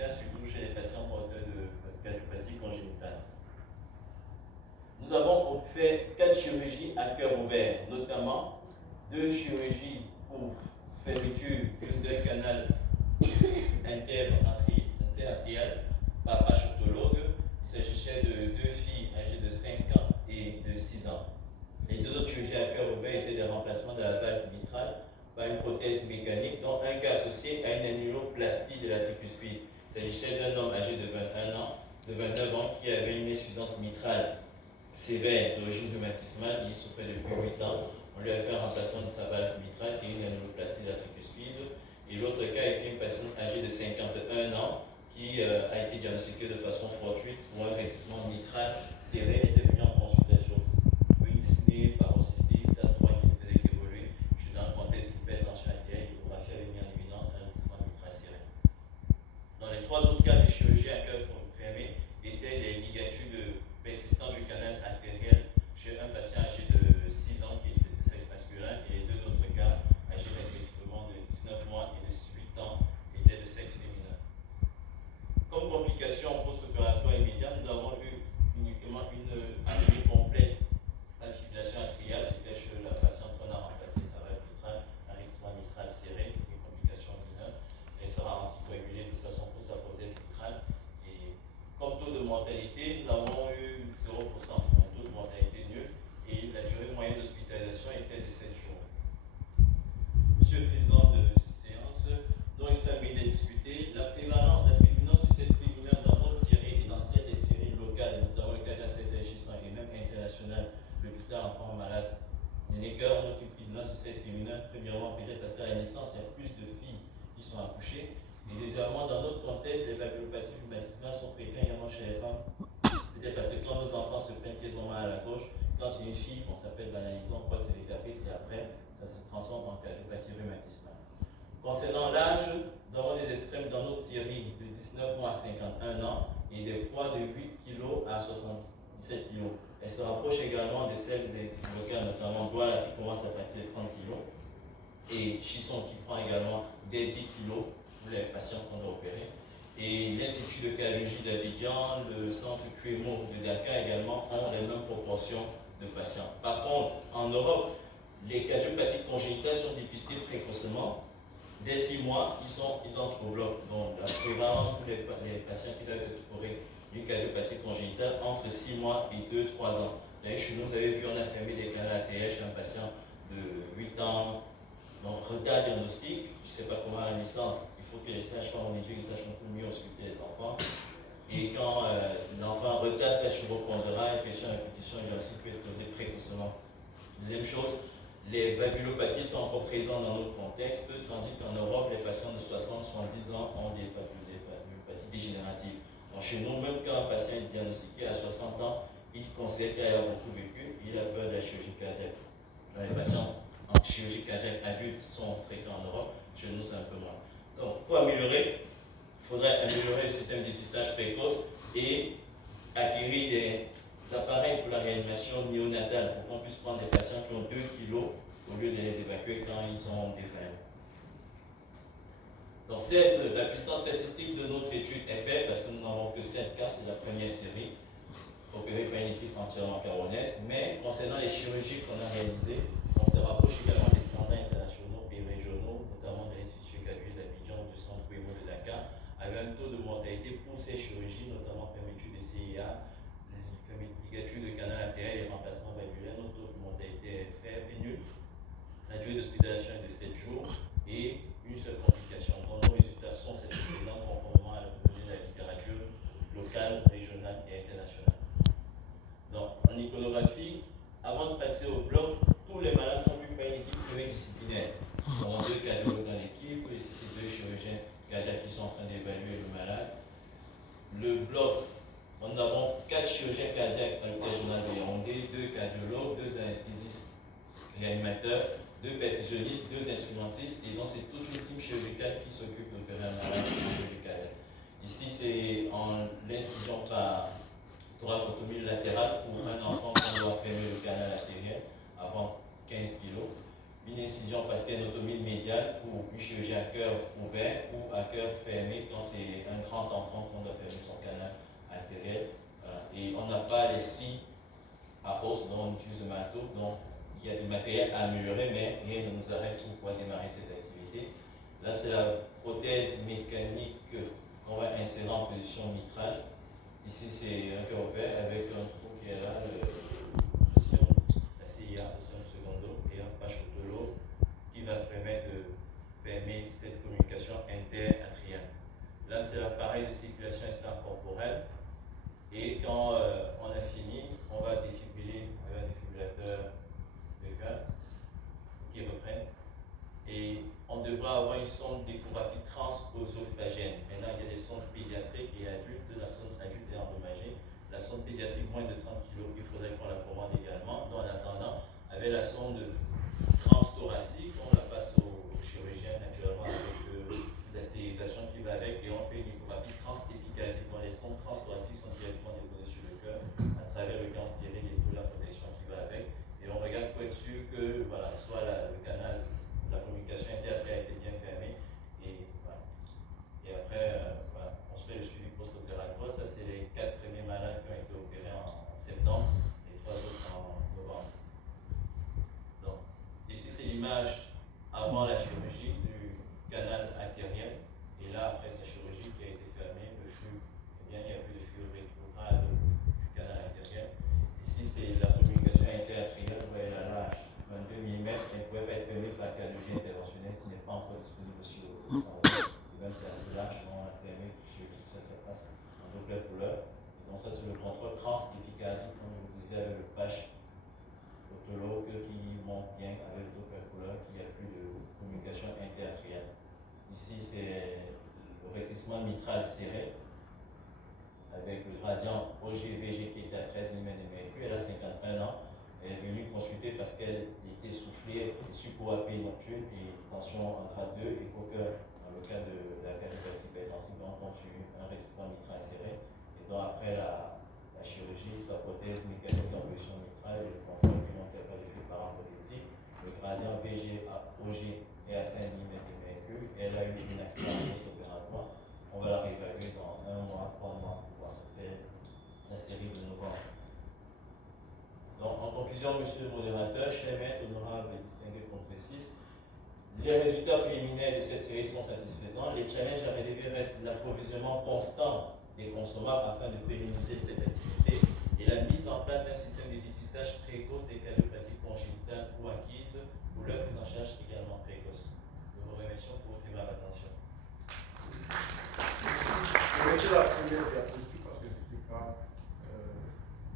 cas, surtout chez les patients porteurs de cardiopathie congénitale. Nous avons fait 4 chirurgies à cœur ouvert, notamment 2 chirurgies pour fermeture d'un canal interatrial par pachyptologue. Il s'agissait de 2 filles âgées de 5 ans et de 6 ans. Les 2 autres chirurgies à cœur ouvert étaient des remplacements de la valve mitrale par une prothèse mécanique, dont un cas associé à une annuloplastie de la tricuspide. Il s'agissait d'un homme âgé de 29 ans qui avait une insuffisance mitrale sévère d'origine rhumatismale. Il souffrait depuis 8 ans. On lui a fait un remplacement de sa valve mitrale et une annuloplastie de la tricuspide. Et l'autre cas était une patiente âgée de 51 ans qui a été diagnostiquée de façon fortuite pour un raidissement mitral sévère. Elle était venue en consultation pour une dyspnée paroxystique stade 3 qui ne faisait qu'évoluer. Je suis dans le contexte d'hypertension artérielle. L'échographie avait mis en évidence un raidissement mitral sévère. Dans les 3 autres cas de chirurgie à cœur fermé étaient des ligatures persistantes du canal artériel chez un patient âgé de 6 ans qui était de sexe masculin, et les 2 autres cas âgés respectivement de 19 mois et de 8 ans étaient de sexe féminin. Comme complication post-opératoire immédiate, nous avons eu uniquement une apnée complète à fibrillation atriale. C'était chez la patiente qu'on a remplacé sa valve mitrale, un raidissement mitral serré, c'est une complication mineure. Elle sera anticoagulée de toute façon pour sa prothèse mitrale. Et comme taux de mortalité, nous avons eu 0%, un taux de mortalité nul, et la durée moyenne d'hospitalisation était de 7 jours. Monsieur le Président de séance, donc il est de discuter la prévalence du sexe féminin dans notre série et dans certaines séries locales, notamment le cas d'un CTG100 et même international, l'hôpital enfant malade. Il n'est qu'à notre prévalence du sexe féminin, premièrement peut-être parce qu'à la naissance, il y a plus de filles qui sont accouchées. Et deuxièmement, dans notre contexte, les valvulopathies rhumatismales sont fréquentes également chez les femmes. Peut-être parce que quand nos enfants se plaignent qu'ils ont mal à la gauche, quand c'est une fille, on s'appelle banalisant, on croit que c'est des caprices, et après, ça se transforme en cardiopathie rhumatismale. Concernant l'âge, nous avons des extrêmes dans notre série de 19 mois à 51 ans et des poids de 8 kg à 77 kg. Elle se rapproche également de celles des locales, notamment Douala qui commence à partir de 30 kg et Chisson qui prend également des 10 kg pour les patients qu'on doit opérer. Et l'Institut de cardiologie d'Abidjan, le centre QEMO de Dakar également ont les mêmes proportions de patients. Par contre, en Europe, les cardiopathies congénitales sont dépistées précocement. Dès 6 mois, ils entrent au bloc. Donc, la prévalence pour les patients qui doivent explorer une cardiopathie congénitale entre 6 mois et 2-3 ans. D'ailleurs, chez nous, vous avez vu, on a fermé des canaux artériels chez un patient de 8 ans. Donc, retard diagnostic, je ne sais pas comment à la naissance, il faut que les sages-femmes en études, les sages-femmes pour mieux ausculter les enfants. Et quand l'enfant retard stade chevaux-pondéral, infection à répétition, il aussi peut être posé précocement. Deuxième chose, les valvulopathies sont encore présentes dans notre contexte, tandis qu'en Europe, les patients de 60-70 ans ont des valvulopathies dégénératives. Donc chez nous, même quand un patient est diagnostiqué à 60 ans, il considère qu'il a beaucoup vécu, il a peur de la chirurgie cardiaque. Donc les patients en chirurgie cardiaque adulte sont fréquents en Europe, chez nous c'est un peu moins. Donc pour améliorer, il faudrait améliorer le système de dépistage précoce et acquérir des appareils pour la réanimation néonatale pour qu'on puisse prendre des patients qui ont 2 kg au lieu de les évacuer quand ils sont défaillants. Donc certes, la puissance statistique de notre étude est faible parce que nous n'avons que 7 cas, c'est la première série, opérée par une équipe entièrement camerounaise, mais concernant les chirurgies qu'on a réalisées, on se rapproche également des standards internationaux et régionaux, notamment de l'Institut cardiologique d'Abidjan, du centre QEMO de Dakar, avec un taux de mortalité pour ces chirurgies, notamment fermeture des CIA, ligature de canal artériel et remplacement valvulaire. Notre taux de mortalité est faible et nul. La durée d'hospitalisation est de 7 jours et une seule complication. Donc nos résultats sont satisfaisants conformément à la commune de la littérature locale, régionale et internationale. Donc en iconographie, avant de passer au bloc, tous les malades sont vus par une équipe pluridisciplinaire. Nous avons 2 cardiologues dans l'équipe, ici c'est 2 chirurgiens cardiaques qui sont en train d'évaluer le malade. Le bloc, nous avons 4 chirurgiens cardiaques dans le régional de Yaoundé, 2 cardiologues, 2 anesthésistes réanimateurs, 2 perfusionnistes, 2 instrumentistes, et donc c'est toute une team chirurgicale qui s'occupe d'opérer un malade de chirurgie cardiaque. Ici c'est en l'incision par thoracotomie latérale pour un enfant qu'on doit fermer le canal artériel avant 15 kg. une incision parce qu'il y a une automie médiale pour une chirurgie à cœur ouvert ou à cœur fermé quand c'est un grand enfant qu'on doit fermer son canal artériel. Et on n'a pas les scies à os, donc on utilise le marteau, donc il y a du matériel à améliorer, mais rien ne nous arrête pour pouvoir démarrer cette activité. Là, c'est la prothèse mécanique qu'on va insérer en position mitrale. Ici, c'est un cœur ouvert avec un trou qui est là, la CIA, le secondo, et un pachyotolo qui va permettre de fermer cette communication interatriale. Là, c'est l'appareil de circulation extracorporelle. Et quand on a fini, on va défibriller avec un défibrillateur de cœur qui reprenne. Et on devra avoir une sonde d'échographie transœsophagène. Maintenant, il y a des sondes pédiatriques et adultes. La sonde adulte est endommagée. La sonde pédiatrique, moins de 30 kg, il faudrait qu'on la commande également. Donc, en attendant, avec la sonde transthoracique, on la passe au chirurgien naturellement avec la stérilisation qui va avec, et on fait une échographie transépicardique. Donc, les sondes transthoraciques sont directement déposées sur le cœur à travers le gant stérile et toute la protection qui va avec. Et on regarde pour être sûr que voilà, soit le canal, la communication interartérielle a été bien fermée. Et, voilà. Et après, voilà, on se fait le suivi post-opératoire. Ça, c'est les 4 premiers malades qui ont été opérés en septembre et 3 autres en novembre. Donc, ici, c'est l'image avant la chirurgie du canal artériel. Et là, après sa chirurgie qui a été fermée, le flux, eh bien, il n'y a plus de flux rétrograde du canal artériel. Ici, c'est la communication interartérielle, vous voyez la lâche, 22 mm, elle ne pouvait pas être fermée par cardiologie interventionnelle qui n'est pas encore disponible sur le et même c'est assez large, on l'a fermé, ça se passe en Doppler couleur. Et donc, ça, c'est le contrôle transépicardique, comme je vous disais, avec le patch autologue qui monte bien avec le Doppler couleur, qu'il n'y a plus de communication interartérielle. Ici, c'est le rétissement mitral serré avec le gradient OG-VG qui était à 13 mm de mercure. Elle a 51 ans. Elle est venue consulter parce qu'elle était soufflée, suprappuyée nocturne et tension en grade 2 et qu'aucun, dans le cas de la cardiopathie hypertensive, donc on a eu un rétissement mitral serré. Et donc après la chirurgie, sa prothèse mécanique en position mitrale et le contrôle qui n'ont pas d'effet parapodétique, le gradient VG à OG est à 5 mm de mercure. Elle a eu une activation post-opératoire. On va la réévaluer dans 1 mois, 3 mois pour voir. C'était la série de novembre. Donc, en conclusion, monsieur le modérateur, chers maîtres, honorables et distingués congressistes, les résultats préliminaires de cette série sont satisfaisants. Les challenges à relever restent l'approvisionnement constant des consommables afin de pérenniser cette activité et la mise en place d'un système de dépistage précoce des cardiopathies congénitales ou acquises pour leur prise en charge également précoce. Nous vous remercions pour votre aimable attention. Je vais mettre la première diapositive parce que c'était pas.